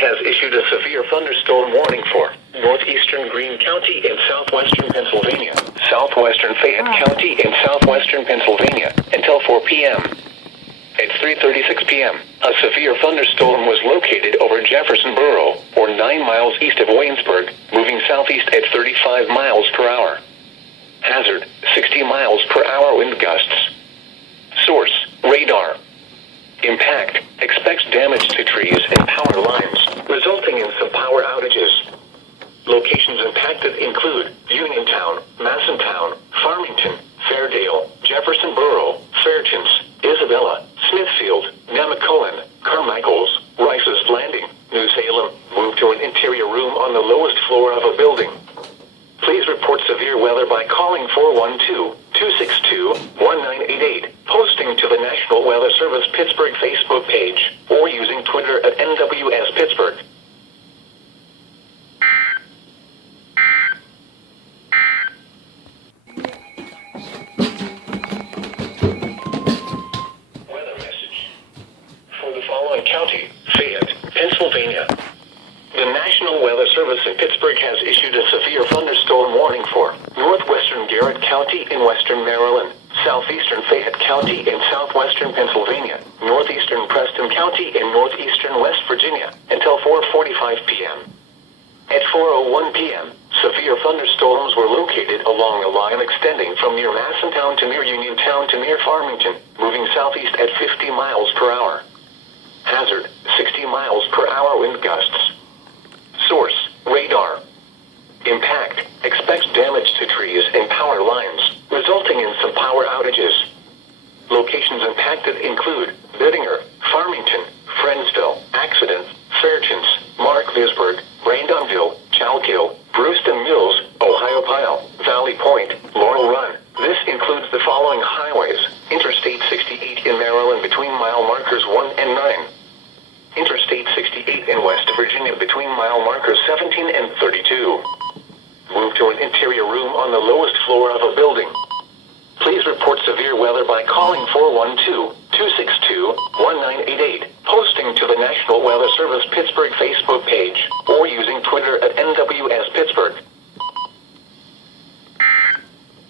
has issued a severe thunderstorm warning for northeastern Greene County in southwestern Pennsylvania, southwestern Fayette County in southwestern Pennsylvania, until 4 p.m. At 3:36 p.m., a severe thunderstorm was located over Jefferson Borough, or 9 miles east of Waynesburg, moving southeast at 35 miles per hour. Hazard, 60 miles per hour wind gusts. Source, radar. Impact, expects damage to trees and power lines, resulting in some power outages. Locations impacted include Uniontown, Massentown, Farmington, Fairdale, Jefferson Borough, Fairchance, Isabella, Smithfield, Nemacolin, Carmichaels, Rice's Landing, New Salem. Move to an interior room on the lowest floor of a building. Please report severe weather by calling 412-262-1988, posting to the National Weather Service Pittsburgh Facebook page, or using Twitter at NWS Pittsburgh. Weather message. For the following county, Fayette, Pennsylvania. The National Weather Service in Pittsburgh has issued a severe thunderstorm warning for northwestern Garrett County in western Maryland, southeastern Fayette County in southwestern Pennsylvania, northeastern Preston County in northeastern West Virginia, until 4:45 p.m. At 4:01 p.m., severe thunderstorms were located along a line extending from near Massentown to near Uniontown to near Farmington, moving southeast at 50 miles per hour. Hazard, 60 miles per hour wind gusts. Source, radar. Impact, expects damage to trees and power lines, resulting in some power outages. Locations impacted include Biddingher, Farmington, Friendsville, Accident, Fairchance, Mark-Visburg, Brandonville, Chalkill, Brewston Mills, Ohio Pile, Valley Point, Laurel Run. This includes the following highways: Interstate 68 in Maryland between mile markers 1 and 9. Interstate 68 in West Virginia between mile markers 17 and 32. Move to an interior room on the lowest floor of a building. Please report severe weather by calling 412-262-1988, posting to the National Weather Service Pittsburgh